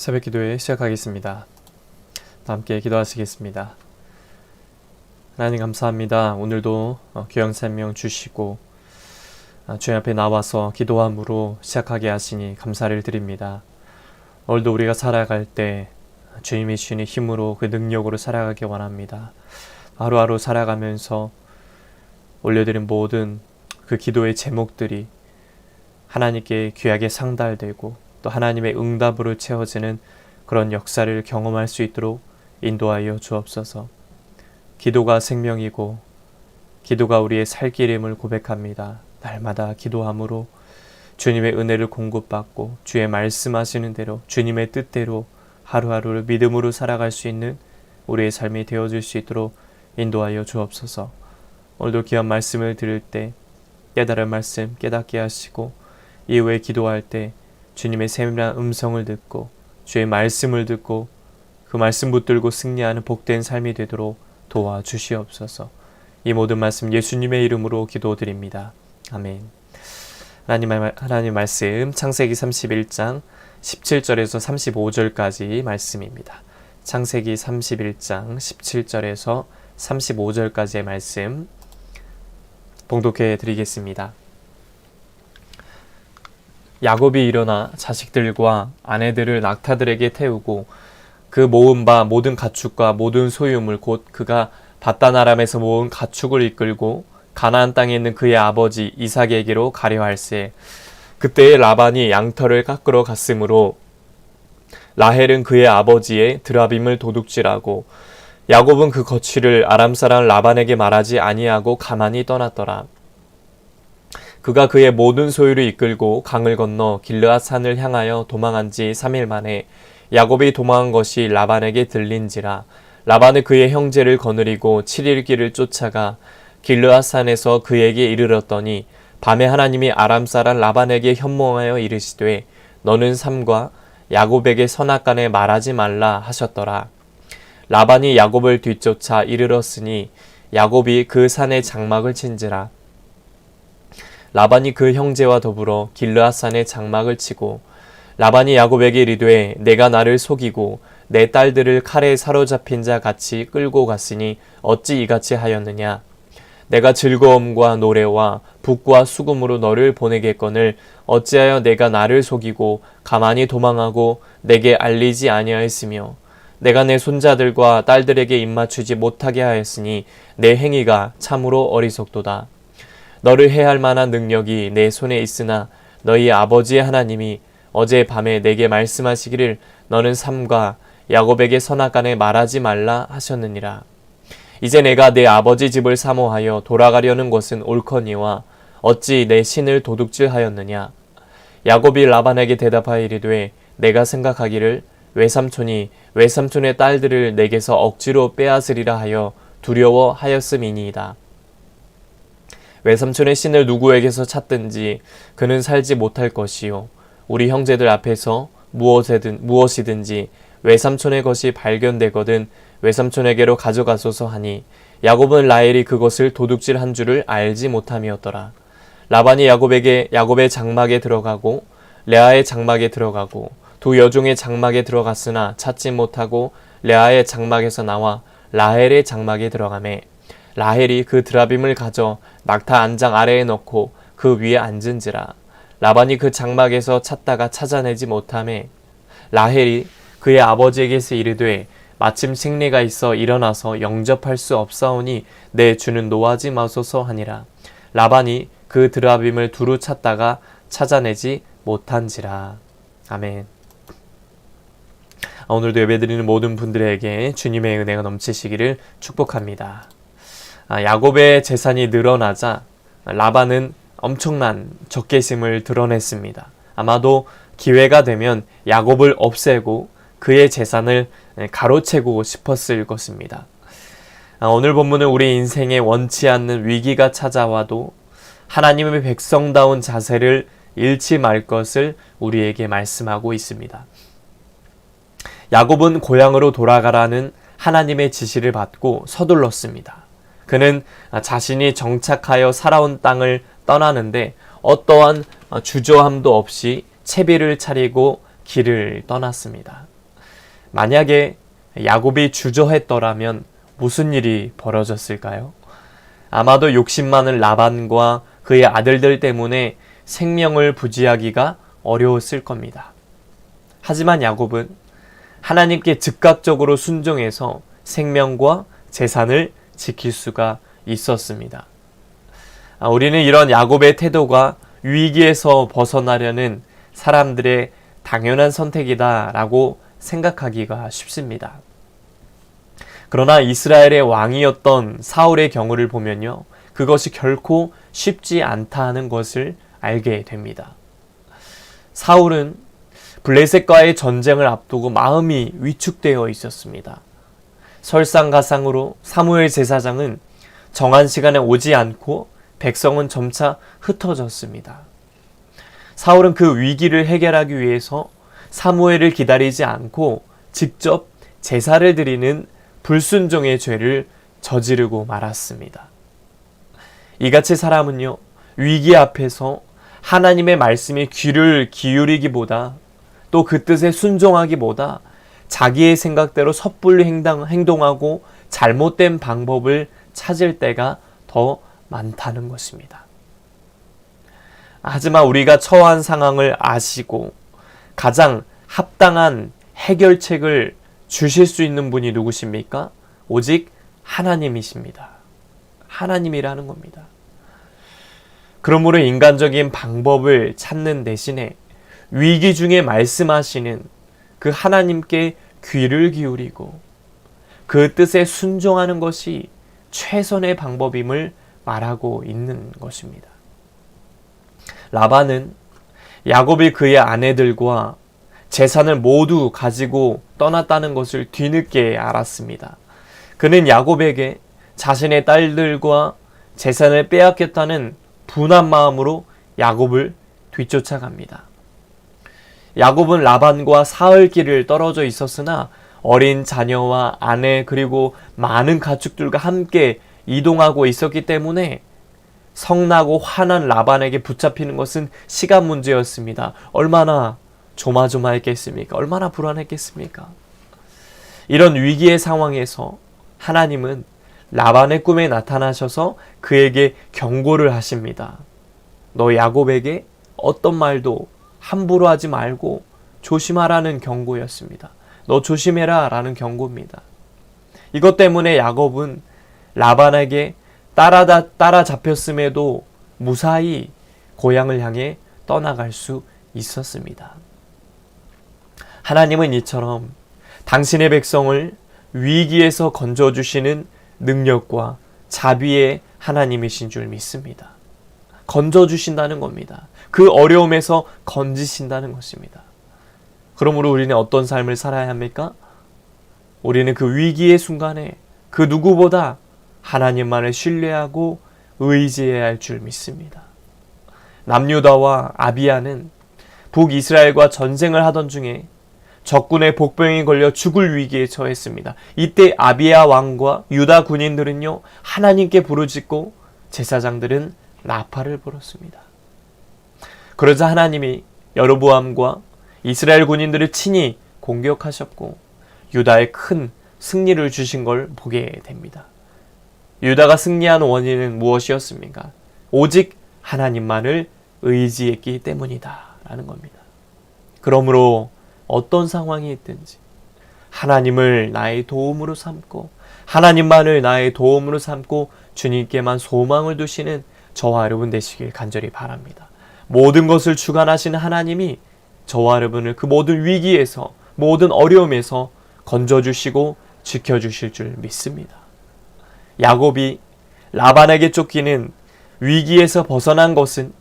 새벽 기도회 시작하겠습니다. 함께 기도하시겠습니다. 하나님 감사합니다. 오늘도 귀한 생명 주시고 주님 앞에 나와서 기도함으로 시작하게 하시니 감사를 드립니다. 오늘도 우리가 살아갈 때 주님이 주시는 힘으로 그 능력으로 살아가기 원합니다. 하루하루 살아가면서 올려드린 모든 그 기도의 제목들이 하나님께 귀하게 상달되고 또 하나님의 응답으로 채워지는 그런 역사를 경험할 수 있도록 인도하여 주옵소서. 기도가 생명이고 기도가 우리의 살 길임을 고백합니다. 날마다 기도함으로 주님의 은혜를 공급받고 주의 말씀하시는 대로 주님의 뜻대로 하루하루를 믿음으로 살아갈 수 있는 우리의 삶이 되어줄 수 있도록 인도하여 주옵소서. 오늘도 귀한 말씀을 들을 때 깨달은 말씀 깨닫게 하시고 이후에 기도할 때 주님의 세밀한 음성을 듣고 주의 말씀을 듣고 그 말씀 붙들고 승리하는 복된 삶이 되도록 도와주시옵소서. 이 모든 말씀 예수님의 이름으로 기도드립니다. 아멘. 하나님 말씀 창세기 31장 17절에서 35절까지 말씀입니다. 창세기 31장 17절에서 35절까지의 말씀 봉독해 드리겠습니다. 야곱이 일어나 자식들과 아내들을 낙타들에게 태우고 그 모은 바 모든 가축과 모든 소유물 곧 그가 바단 아람에서 모은 가축을 이끌고 가나안 땅에 있는 그의 아버지 이삭에게로 가려 할세. 그때에 라반이 양털을 깎으러 갔으므로 라헬은 그의 아버지의 드라빔을 도둑질하고 야곱은 그 거취를 아람 사람 라반에게 말하지 아니하고 가만히 떠났더라. 그가 그의 모든 소유를 이끌고 강을 건너 길르앗 산을 향하여 도망한 지 3일 만에 야곱이 도망한 것이 라반에게 들린지라. 라반은 그의 형제를 거느리고 7일 길을 쫓아가 길르앗 산에서 그에게 이르렀더니 밤에 하나님이 아람 사람 라반에게 현몽하여 이르시되 너는 삼가 야곱에게 선악간에 말하지 말라 하셨더라. 라반이 야곱을 뒤쫓아 이르렀으니 야곱이 그 산에 장막을 친지라. 라반이 그 형제와 더불어 길르앗 산에 장막을 치고 라반이 야곱에게 이르되 내가 나를 속이고 내 딸들을 칼에 사로잡힌 자 같이 끌고 갔으니 어찌 이같이 하였느냐. 내가 즐거움과 노래와 북과 수금으로 너를 보내겠거늘 어찌하여 내가 나를 속이고 가만히 도망하고 내게 알리지 아니하였으며 내가 내 손자들과 딸들에게 입맞추지 못하게 하였으니 내 행위가 참으로 어리석도다. 너를 해할 만한 능력이 내 손에 있으나 너희 아버지의 하나님이 어제 밤에 내게 말씀하시기를 너는 삼가 야곱에게 선악간에 말하지 말라 하셨느니라. 이제 내가 내 아버지 집을 사모하여 돌아가려는 것은 옳거니와 어찌 내 신을 도둑질하였느냐. 야곱이 라반에게 대답하여 이르되 내가 생각하기를 외삼촌이 외삼촌의 딸들을 내게서 억지로 빼앗으리라 하여 두려워하였음이니이다. 외삼촌의 신을 누구에게서 찾든지 그는 살지 못할 것이요 우리 형제들 앞에서 무엇이든지 외삼촌의 것이 발견되거든 외삼촌에게로 가져가소서 하니 야곱은 라헬이 그것을 도둑질한 줄을 알지 못함이었더라. 라반이 야곱의 장막에 들어가고 레아의 장막에 들어가고 두 여종의 장막에 들어갔으나 찾지 못하고 레아의 장막에서 나와 라헬의 장막에 들어가매 라헬이 그 드라빔을 가져 낙타 안장 아래에 넣고 그 위에 앉은지라. 라반이 그 장막에서 찾다가 찾아내지 못하매 라헬이 그의 아버지에게서 이르되 마침 생리가 있어 일어나서 영접할 수 없사오니 내 주는 노하지 마소서 하니라. 라반이 그 드라빔을 두루 찾다가 찾아내지 못한지라. 아멘. 오늘도 예배드리는 모든 분들에게 주님의 은혜가 넘치시기를 축복합니다. 야곱의 재산이 늘어나자 라반은 엄청난 적개심을 드러냈습니다. 아마도 기회가 되면 야곱을 없애고 그의 재산을 가로채고 싶었을 것입니다. 오늘 본문은 우리 인생에 원치 않는 위기가 찾아와도 하나님의 백성다운 자세를 잃지 말 것을 우리에게 말씀하고 있습니다. 야곱은 고향으로 돌아가라는 하나님의 지시를 받고 서둘렀습니다. 그는 자신이 정착하여 살아온 땅을 떠나는데 어떠한 주저함도 없이 채비를 차리고 길을 떠났습니다. 만약에 야곱이 주저했더라면 무슨 일이 벌어졌을까요? 아마도 욕심 많은 라반과 그의 아들들 때문에 생명을 부지하기가 어려웠을 겁니다. 하지만 야곱은 하나님께 즉각적으로 순종해서 생명과 재산을 지킬 수가 있었습니다. 우리는 이런 야곱의 태도가 위기에서 벗어나려는 사람들의 당연한 선택이다라고 생각하기가 쉽습니다. 그러나 이스라엘의 왕이었던 사울의 경우를 보면요, 그것이 결코 쉽지 않다는 것을 알게 됩니다. 사울은 블레셋과의 전쟁을 앞두고 마음이 위축되어 있었습니다. 설상가상으로 사무엘 제사장은 정한 시간에 오지 않고 백성은 점차 흩어졌습니다. 사울은 그 위기를 해결하기 위해서 사무엘을 기다리지 않고 직접 제사를 드리는 불순종의 죄를 저지르고 말았습니다. 이같이 사람은요, 위기 앞에서 하나님의 말씀에 귀를 기울이기보다 또 그 뜻에 순종하기보다 자기의 생각대로 섣불리 행동하고 잘못된 방법을 찾을 때가 더 많다는 것입니다. 하지만 우리가 처한 상황을 아시고 가장 합당한 해결책을 주실 수 있는 분이 누구십니까? 오직 하나님이십니다. 하나님이라는 겁니다. 그러므로 인간적인 방법을 찾는 대신에 위기 중에 말씀하시는 그 하나님께 귀를 기울이고 그 뜻에 순종하는 것이 최선의 방법임을 말하고 있는 것입니다. 라반은 야곱이 그의 아내들과 재산을 모두 가지고 떠났다는 것을 뒤늦게 알았습니다. 그는 야곱에게 자신의 딸들과 재산을 빼앗겼다는 분한 마음으로 야곱을 뒤쫓아갑니다. 야곱은 라반과 사흘길을 떨어져 있었으나 어린 자녀와 아내 그리고 많은 가축들과 함께 이동하고 있었기 때문에 성나고 화난 라반에게 붙잡히는 것은 시간 문제였습니다. 얼마나 조마조마했겠습니까? 얼마나 불안했겠습니까? 이런 위기의 상황에서 하나님은 라반의 꿈에 나타나셔서 그에게 경고를 하십니다. 너 야곱에게 어떤 말도 함부로 하지 말고 조심하라는 경고였습니다. 너 조심해라 라는 경고입니다. 이것 때문에 야곱은 라반에게 따라잡혔음에도 무사히 고향을 향해 떠나갈 수 있었습니다. 하나님은 이처럼 당신의 백성을 위기에서 건져주시는 능력과 자비의 하나님이신 줄 믿습니다. 건져주신다는 겁니다. 그 어려움에서 건지신다는 것입니다. 그러므로 우리는 어떤 삶을 살아야 합니까? 우리는 그 위기의 순간에 그 누구보다 하나님만을 신뢰하고 의지해야 할 줄 믿습니다. 남유다와 아비야는 북이스라엘과 전쟁을 하던 중에 적군의 복병이 걸려 죽을 위기에 처했습니다. 이때 아비야 왕과 유다 군인들은요, 하나님께 부르짖고 제사장들은 나팔을 불었습니다. 그러자 하나님이 여로보암과 이스라엘 군인들을 친히 공격하셨고 유다에 큰 승리를 주신 걸 보게 됩니다. 유다가 승리한 원인은 무엇이었습니까? 오직 하나님만을 의지했기 때문이다 라는 겁니다. 그러므로 어떤 상황이 있든지 하나님을 나의 도움으로 삼고 하나님만을 나의 도움으로 삼고 주님께만 소망을 두시는 저와 여러분 되시길 간절히 바랍니다. 모든 것을 주관하시는 하나님이 저와 여러분을 그 모든 위기에서 모든 어려움에서 건져주시고 지켜주실 줄 믿습니다. 야곱이 라반에게 쫓기는 위기에서 벗어난 것은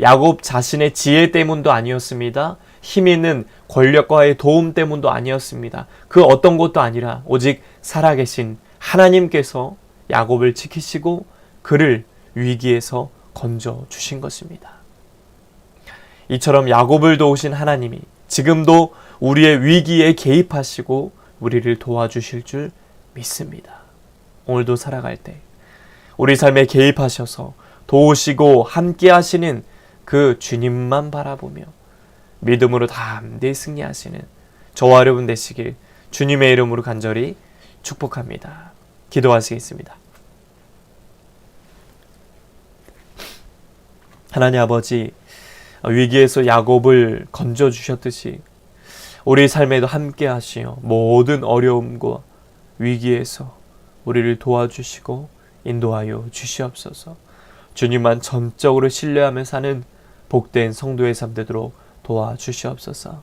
야곱 자신의 지혜 때문도 아니었습니다. 힘 있는 권력과의 도움 때문도 아니었습니다. 그 어떤 것도 아니라 오직 살아계신 하나님께서 야곱을 지키시고 그를 위기에서 건져주신 것입니다. 이처럼 야곱을 도우신 하나님이 지금도 우리의 위기에 개입하시고 우리를 도와주실 줄 믿습니다. 오늘도 살아갈 때 우리 삶에 개입하셔서 도우시고 함께 하시는 그 주님만 바라보며 믿음으로 담대히 승리하시는 저와 여러분 되시길 주님의 이름으로 간절히 축복합니다. 기도하시겠습니다. 하나님 아버지, 위기에서 야곱을 건져주셨듯이 우리 삶에도 함께 하시어 모든 어려움과 위기에서 우리를 도와주시고 인도하여 주시옵소서. 주님만 전적으로 신뢰하며 사는 복된 성도의 삶 되도록 도와주시옵소서.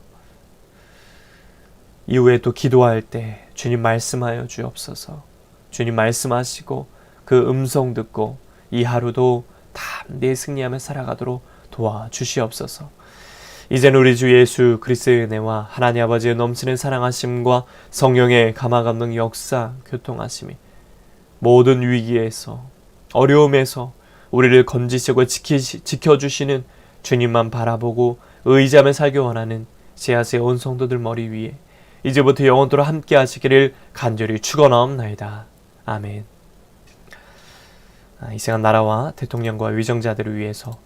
이후에 또 기도할 때 주님 말씀하여 주옵소서. 주님 말씀하시고 그 음성 듣고 이 하루도 담대히 승리하며 살아가도록 도와주시옵소서. 이제는 우리 주 예수 그리스도의 은혜와 하나님 아버지의 넘치는 사랑하심과 성령의 감화감동 역사 교통하심이 모든 위기에서 어려움에서 우리를 건지시고 지켜주시는 주님만 바라보고 의지하며 살기 원하는 씨앗의 온 성도들 머리 위에 이제부터 영원토록 함께 하시기를 간절히 축원하옵나이다. 아멘. 이 시간 나라와 대통령과 위정자들을 위해서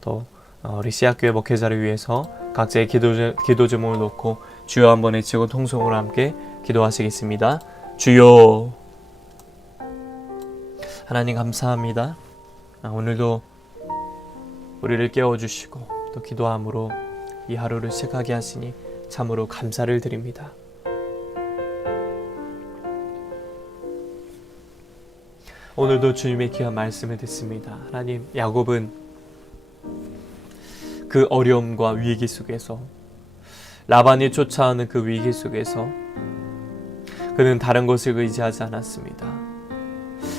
또 우리 씨앗교회 목회자를 위해서 각자의 기도 제목을 놓고 주여 한번 외치고 통성으로 함께 기도하시겠습니다. 주여. 하나님 감사합니다. 오늘도 우리를 깨워주시고 또 기도함으로 이 하루를 시작하게 하시니 참으로 감사를 드립니다. 오늘도 주님의 귀한 말씀을 듣습니다. 하나님, 야곱은 그 어려움과 위기 속에서 라반이 쫓아오는 그 위기 속에서 그는 다른 것을 의지하지 않았습니다.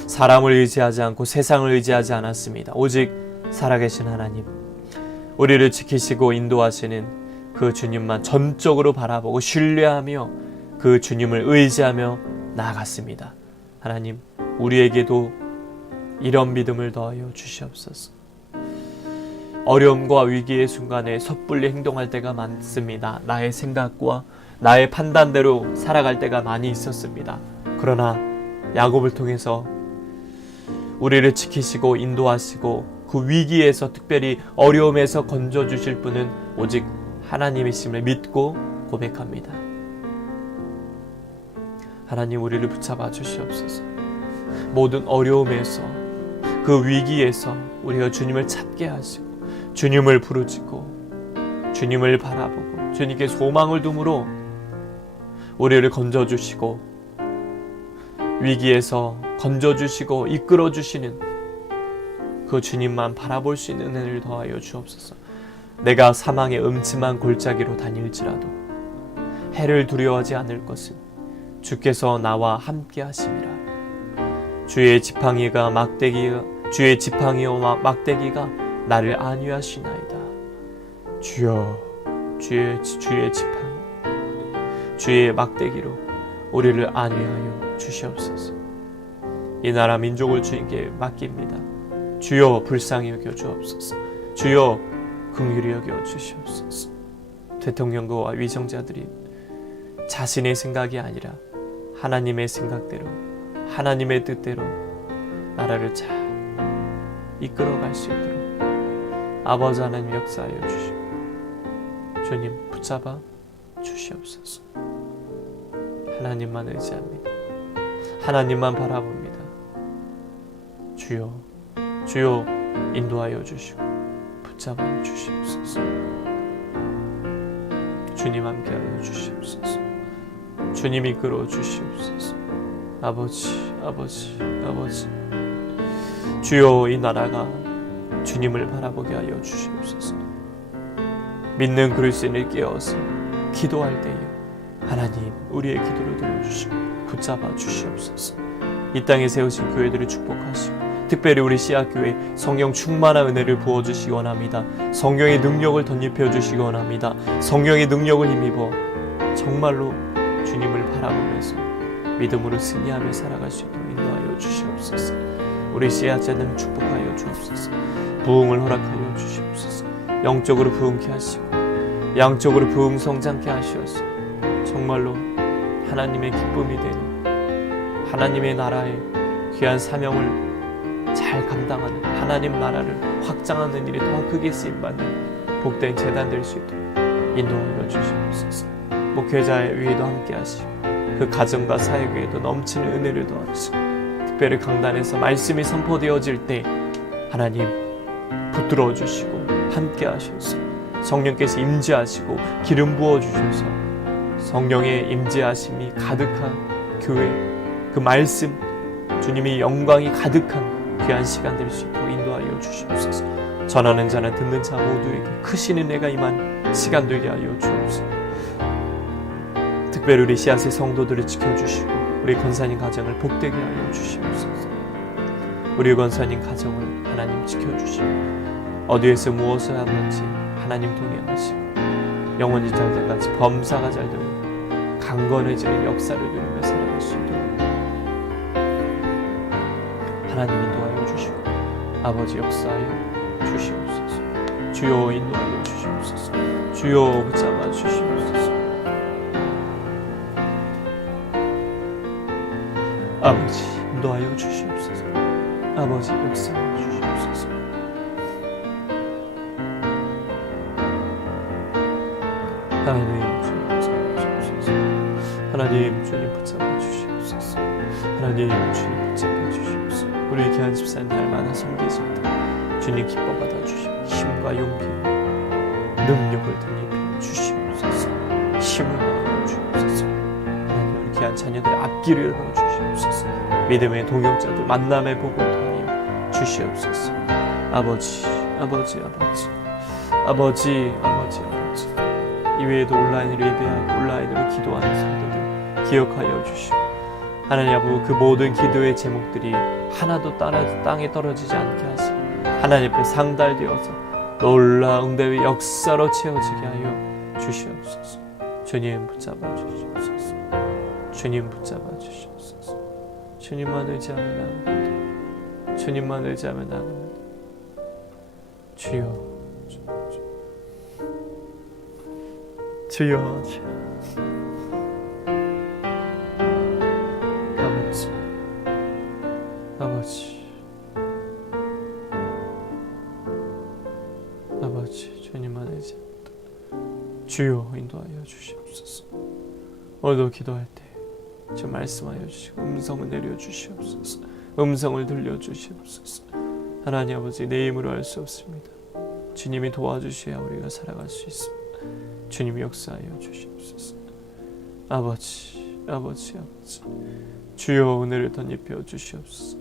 사람을 의지하지 않고 세상을 의지하지 않았습니다. 오직 살아계신 하나님, 우리를 지키시고 인도하시는 그 주님만 전적으로 바라보고 신뢰하며 그 주님을 의지하며 나아갔습니다. 하나님, 우리에게도 이런 믿음을 더하여 주시옵소서. 어려움과 위기의 순간에 섣불리 행동할 때가 많습니다. 나의 생각과 나의 판단대로 살아갈 때가 많이 있었습니다. 그러나 야곱을 통해서 우리를 지키시고 인도하시고 그 위기에서 특별히 어려움에서 건져주실 분은 오직 하나님이심을 믿고 고백합니다. 하나님, 우리를 붙잡아 주시옵소서. 모든 어려움에서 그 위기에서 우리가 주님을 찾게 하시고 주님을 부르짖고 주님을 바라보고 주님께 소망을 둠으로 우리를 건져주시고 위기에서 건져주시고 이끌어주시는 그 주님만 바라볼 수 있는 은혜를 더하여 주옵소서. 내가 사망의 음침한 골짜기로 다닐지라도 해를 두려워하지 않을 것은 주께서 나와 함께 하심이라. 주의 지팡이와 막대기가 나를 안위하시나이다. 주여, 주의 지팡이, 주의 막대기로 우리를 안위하여 주시옵소서. 이 나라 민족을 주님께 맡깁니다. 주여, 불쌍히 여겨 주옵소서. 주여, 긍휼히 여겨 주시옵소서. 대통령과 위정자들이 자신의 생각이 아니라 하나님의 생각대로, 하나님의 뜻대로 나라를 잘 이끌어갈 수 있도록 아버지 하나님 역사하여 주시고 주님 붙잡아 주시옵소서. 하나님만 의지합니다. 하나님만 바라봅니다. 주여, 주여 인도하여 주시고 붙잡아 주시옵소서. 주님 함께하여 주시옵소서. 주님 이끌어 주시옵소서. 아버지, 주여, 이 나라가 주님을 바라보게 하여 주시옵소서. 믿는 그리스도인을 깨어서 기도할 때에 하나님, 우리의 기도를 들어주시고 붙잡아 주시옵소서. 이 땅에 세우신 교회들을 축복하시고 특별히 우리 씨앗교회 성령 충만한 은혜를 부어주시기 원합니다. 성령의 능력을 덧입혀 주시기 원합니다. 성령의 능력을 힘입어 정말로 주님을 바라보면서 믿음으로 승리하며 살아갈 수 있도록 인도하여 주시옵소서. 우리 씨앗자들을 축복하여 주옵소서. 부흥을 허락하여 주시옵소서. 영적으로 부흥케 하시고 양적으로 부흥 성장케 하시옵소서. 정말로 하나님의 기쁨이 되는 하나님의 나라의 귀한 사명을 잘 감당하는 하나님 나라를 확장하는 일이 더 크게 쓰임받는 복된 재단 될 수 있도록 인도하여 주시옵소서. 목회자의 위에도 함께 하시고 그 가정과 사역 위에도 넘치는 은혜를 더하시고 특별히 강단에서 말씀이 선포되어질 때 하나님 붙들어 주시고 함께 하셔서 성령께서 임재하시고 기름 부어 주셔서 성령의 임재하심이 가득한 교회, 그 말씀, 주님의 영광이 가득한 귀한 시간 될 수 있도록 인도하여 주시옵소서. 전하는 자나 듣는 자 모두에게 크신 은혜가 임한 시간 되게 하여 주옵소서. 특별히 우리 씨앗의 성도들을 지켜주시고 우리 권사님 가정을 복되게 하여 주시옵소서. 우리 권사님 가정을 하나님 지켜주시고 어디에서 무엇을 하든지 하나님 동행하시고 영혼이 잘 때까지 범사가 잘 되고 강건해지는 역사를 누리며 살아갈 수 있도록 하나님 인도하여 주시고 아버지 역사하여 주시옵소서. 주여 인도하여 주시옵소서. 주여 붙잡아 주시옵소서. 아버지 인도하여 주시옵소서. 아버지 역사하여 주시옵소서. 하나님 주님 붙잡아 주시옵소서. 하나님 주님 붙잡아 주시옵소서. 하나님 주님 붙잡아 주시옵소서. 우리 귀한 집사님 날마다 섬기신다 주님 기뻐 받아주시고 힘과 용기와 능력을 덧입혀 주시옵소서. 힘을 넣어 주시옵소서. 하나님 우리 귀한 자녀들 앞길을 넣어 주시옵소서. 믿음의 동역자들 만남의 복을 더하여 주시옵소서. 아버지 아버지 아버지 아버지 아버지 아버지 이외에도 온라인으로 예배하고 온라인으로 기도하는 성도들 기억하여 주시고 하나님 아버지 그 모든 기도의 제목들이 하나도 땅에 떨어지지 않게 하시고 하나님 앞에 상달되어서 놀라운 응답의 역사로 채워지게 하여 주시옵소서. 주님 붙잡아 주시옵소서. 주님 붙잡아 주시옵소서. 주님만 의지하며 나갑니다. 주님만 의지하며 나갑니다. 주여 주여 아버지 아버지 주님만 의지합니다. 주여 인도하여 주시옵소서. 오늘도 기도할 때 주 말씀하여 주시고 음성을 내려주시옵소서. 음성을 들려주시옵소서. 하나님 아버지 내 힘으로 할 수 없습니다. 주님이 도와주셔야 우리가 살아갈 수 있습니다. 주님이 역사하여 주시옵소서. 아버지 아버지 아버지 주여 은혜를 덧입혀 주시옵소서.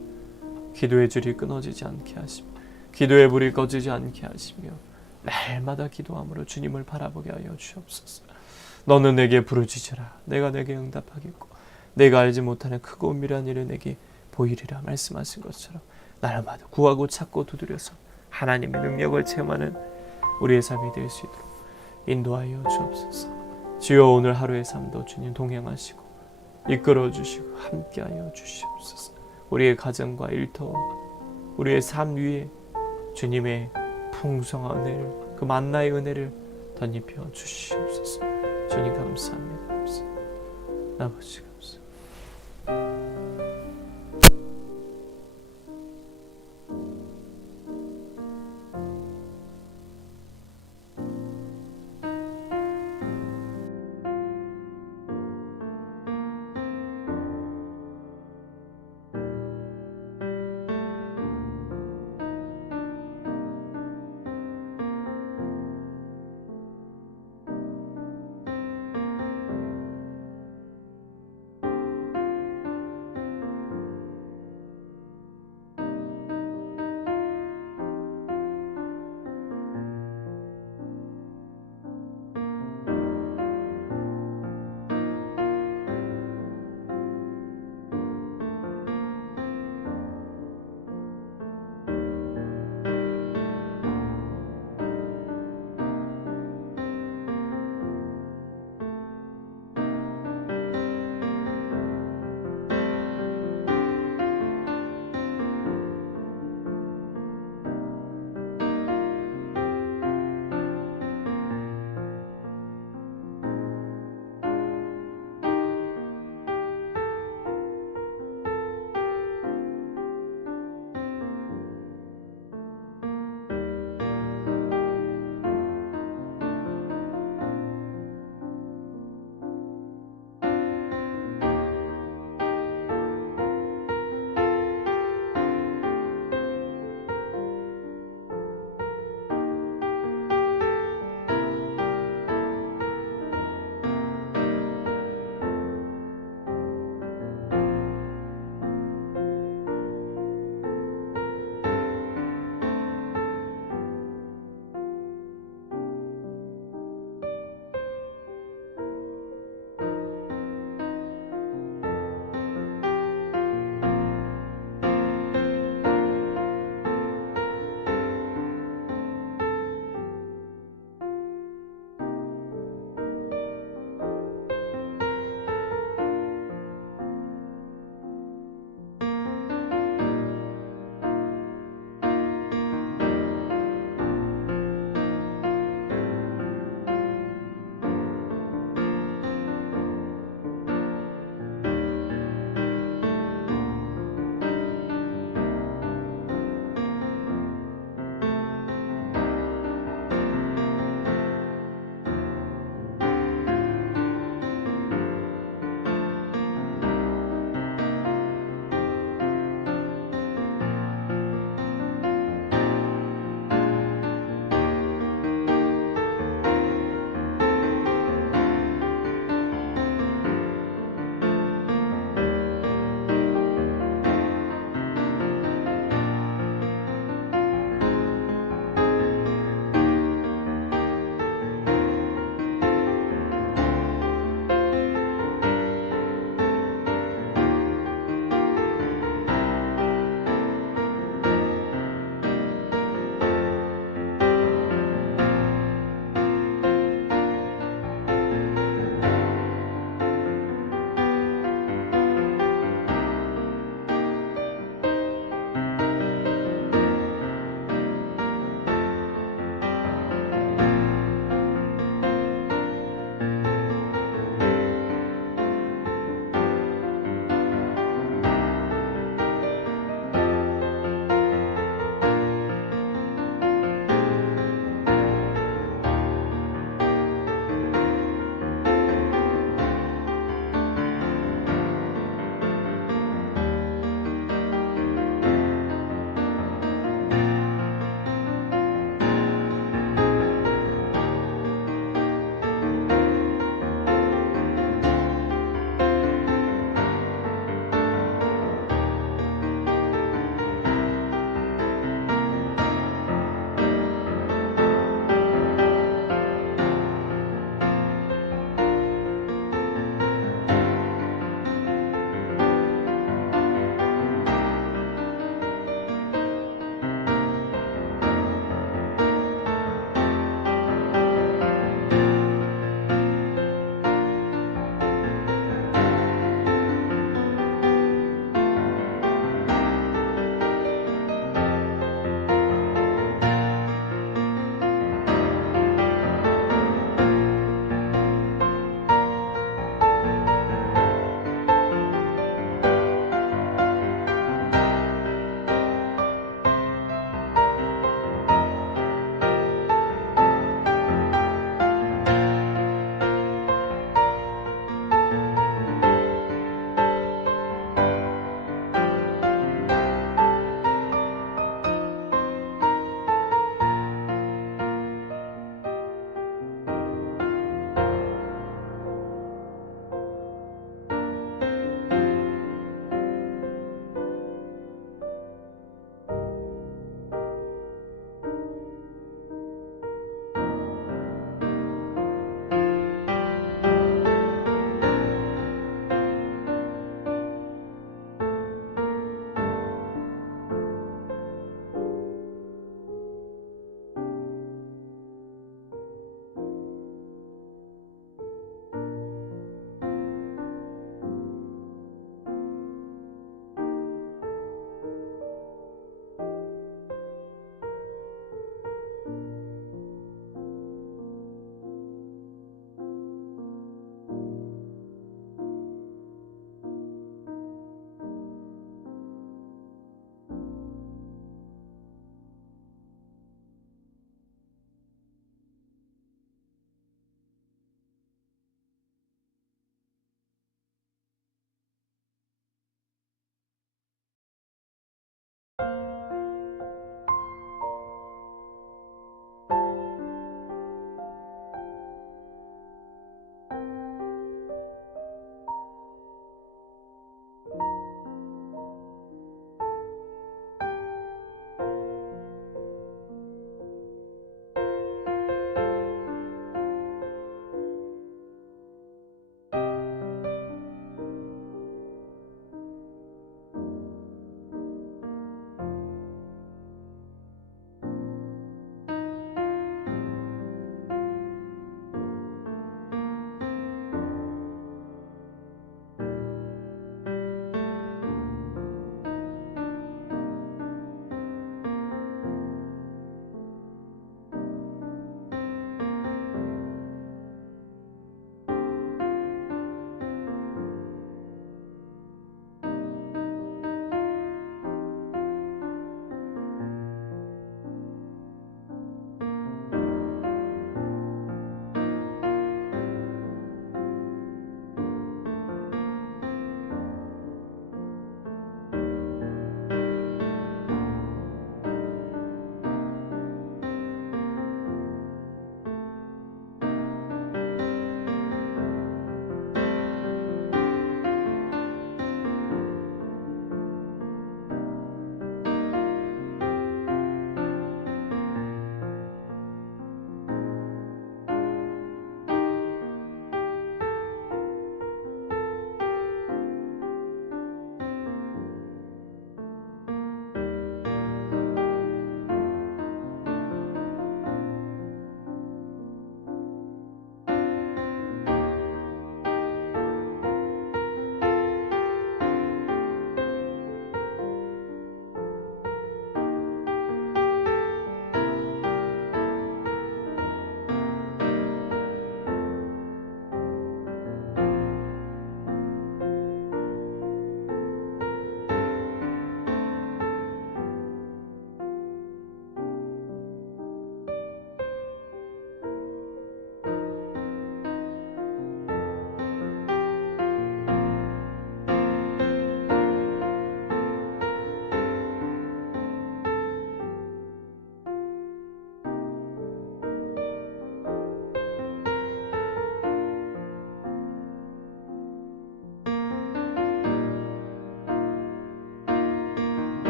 기도의 줄이 끊어지지 않게 하시며 기도의 불이 꺼지지 않게 하시며 날마다 기도함으로 주님을 바라보게 하여 주옵소서. 너는 내게 부르짖으라 내가 내게 응답하겠고 내가 알지 못하는 크고 은밀한 일을 내게 보이리라 말씀하신 것처럼 날마다 구하고 찾고 두드려서 하나님의 능력을 체험하는 우리의 삶이 될 수 있도록 인도하여 주옵소서. 주여 오늘 하루의 삶도 주님 동행하시고 이끌어 주시고 함께하여 주시옵소서. 우리의 가정과 일터와 우리의 삶 위에 주님의 풍성한 은혜를 그 만나의 은혜를 덧입혀 주시옵소서. 주님 감사합니다. 아버지